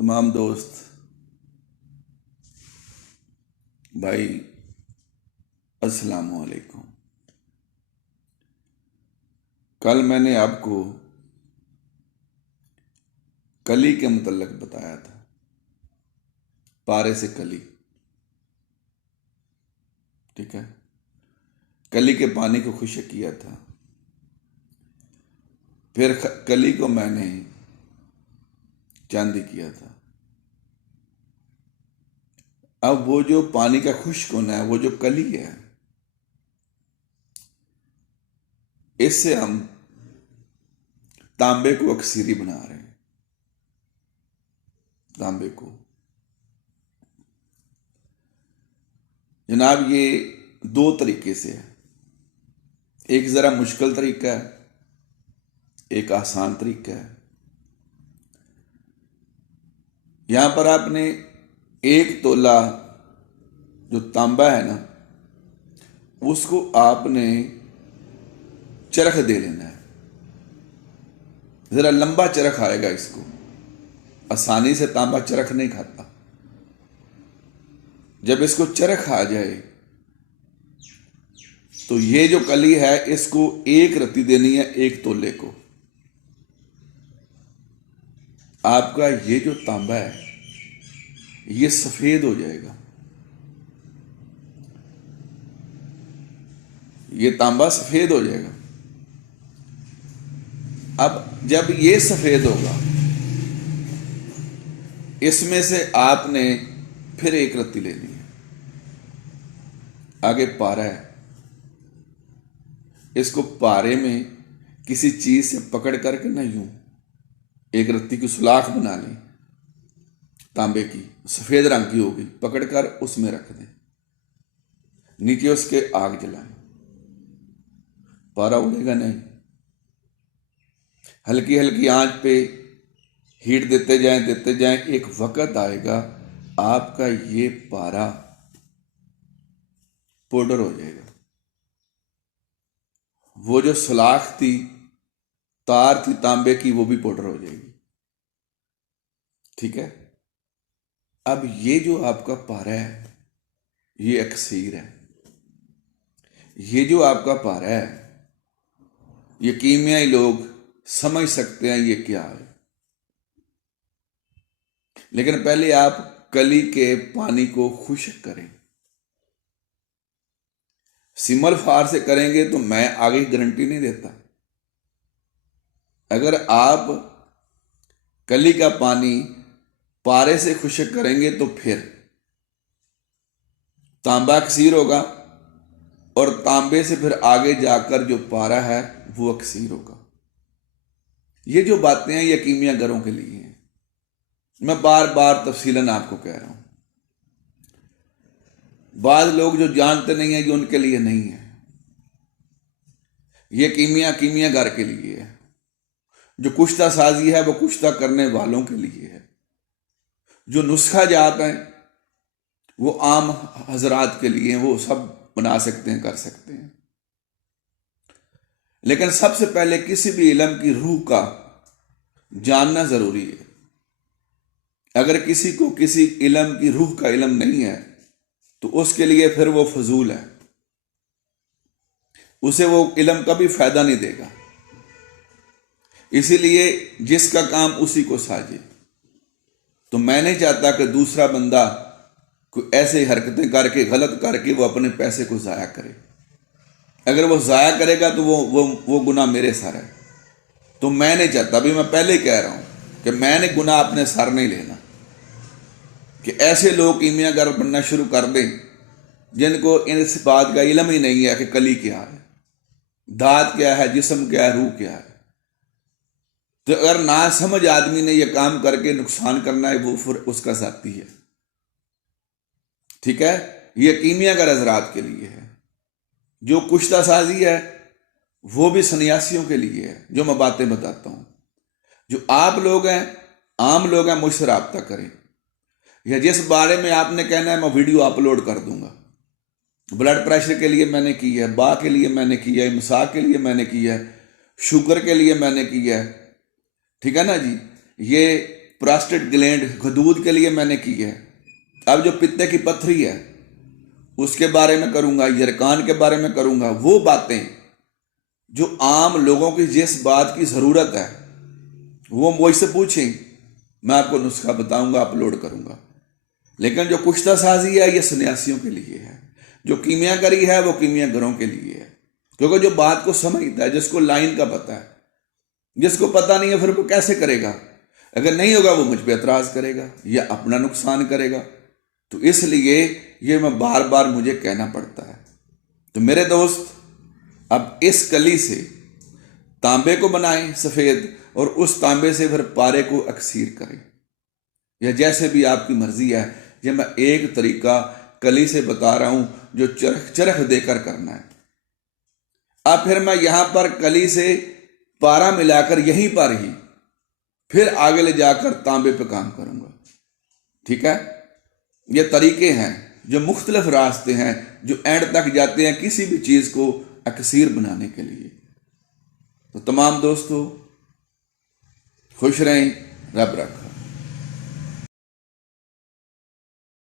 तमाम दोस्त भाई अस्सलाम वालेकुम। कल मैंने आपको कली के मुतल्लक बताया था, पारे से कली। ठीक है, कली के पानी को खुश्क किया था, फिर कली को मैंने चांदी किया था। अब वो जो पानी का खुश्क होना है, वो जो कली है, इससे हम तांबे को अक्सीरी बना रहे हैं। तांबे को जनाब ये दो तरीके से है। एक जरा मुश्किल तरीका है, एक आसान तरीका है। यहां पर आपने 1 तोला जो तांबा है ना, उसको आपने चरख दे लेना है। जरा लंबा चरख आएगा, इसको आसानी से तांबा चरख नहीं खाता। जब इसको चरख आ जाए तो ये जो कली है, इसको 1 रत्ती देनी है 1 तोले को। आपका ये जो तांबा है ये सफेद हो जाएगा। ये तांबा सफेद हो जाएगा। अब जब ये सफेद होगा, इसमें से आपने फिर 1 रत्ती लेनी है। आगे पारा है, इसको पारे में किसी चीज से पकड़ करके ना यूं 1 रत्ती की सुलाख बना ली, तांबे की, सफेद रंग की होगी, पकड़कर उसमें रख दें, नीचे उसके आग जलाएं। पारा उड़ेगा नहीं। हल्की हल्की आंच पे हीट देते जाएं। एक वक्त आएगा आपका ये पारा पाउडर हो जाएगा। वो जो सलाख थी, तार थी तांबे की, वो भी पाउडर हो जाएगी। ठीक है, अब ये जो आपका पारा है ये अक्सीर है। ये जो आपका पारा है, ये कीमियाई लोग समझ सकते हैं ये क्या है, लेकिन पहले आप कली के पानी को खुश्क करें। सिमल फार से करेंगे तो मैं आगे की गारंटी नहीं देता। अगर आप कली का पानी पारे से खुश्क करेंगे तो फिर तांबा अक्सीर होगा, और तांबे से फिर आगे जाकर जो पारा है वो अक्सीर होगा। ये जो बातें हैं ये कीमियागरों के लिए हैं। मैं बार बार तफसीलन आपको कह रहा हूं। बाद लोग जो जानते नहीं है, ये उनके लिए नहीं है। ये कीमियागर के लिए है। जो कुश्ता साजी है वो कुश्ता करने वालों के लिए है। जो नुस्खा जात है वो आम हजरात के लिए है, वो सब बना सकते हैं, कर सकते हैं। लेकिन सबसे पहले किसी भी इल्म की रूह का जानना जरूरी है। अगर किसी को किसी इल्म की रूह का इल्म नहीं है तो उसके लिए फिर वो फजूल है, उसे वो इल्म कभी फायदा नहीं देगा। इसीलिए जिसका काम उसी को साजे। तो मैं नहीं चाहता कि दूसरा बंदा कोई ऐसे हरकतें करके, गलत करके वो अपने पैसे को जाया करे। अगर वो जाया करेगा तो वो गुनाह मेरे सर है। तो मैं नहीं चाहता, अभी मैं पहले कह रहा हूं कि मैंने गुनाह अपने सर नहीं लेना कि ऐसे लोग कीमियागर बनना शुरू कर दें जिनको इस बात का इल्म ही नहीं है कि कली क्या है, दात क्या है, जिस्म क्या है, रूह क्या है। तो अगर ना समझ आदमी ने यह काम करके नुकसान करना है, वो फिर उसका साथी है। ठीक है, यह कीमियागर हजरात के लिए है। जो कुश्ता साजी है वो भी सन्यासियों के लिए है, जो मैं बातें बताता हूं। जो आप लोग हैं, आम लोग हैं, मुझसे राब्ता करें, या जिस बारे में आपने कहना है मैं वीडियो अपलोड कर दूंगा। ब्लड प्रेशर के लिए मैंने की है, बा के लिए मैंने की है, इमसाक के लिए मैंने की है, शुगर के लिए मैंने की है। ठीक है ना जी। ये प्रोस्टेट ग्लैंड खदूद के लिए मैंने की है। अब जो पित्ते की पथरी है उसके बारे में करूंगा, यरकान के बारे में करूंगा। वो बातें जो आम लोगों की जिस बात की ज़रूरत है वो मुझसे पूछें, मैं आपको नुस्खा बताऊंगा, अपलोड करूंगा। लेकिन जो कुश्ता साजी है ये सन्यासियों के लिए है, जो कीमियागरी है वो कीमियागरों के लिए है। क्योंकि जो बात को समझता है, जिसको लाइन का पता है, जिसको पता नहीं है फिर वो कैसे करेगा? अगर नहीं होगा वो मुझ पर एतराज करेगा या अपना नुकसान करेगा। तो इसलिए ये मैं बार बार मुझे कहना पड़ता है। तो मेरे दोस्त, अब इस कली से तांबे को बनाएं सफ़ेद और उस तांबे से फिर पारे को अक्सीर करें, या जैसे भी आपकी मर्जी है। ये मैं एक तरीका कली से बता रहा हूं जो चरख चरख देकर करना है। अब फिर मैं यहां पर कली से पारा मिलाकर यहीं पर ही फिर आगे ले जाकर तांबे पे काम करूंगा। ठीक है? ये तरीके हैं, जो मुख्तलिफ रास्ते हैं जो एंड तक जाते हैं किसी भी चीज को अक्सीर बनाने के लिए। तो तमाम दोस्तों खुश रहें, रब रख।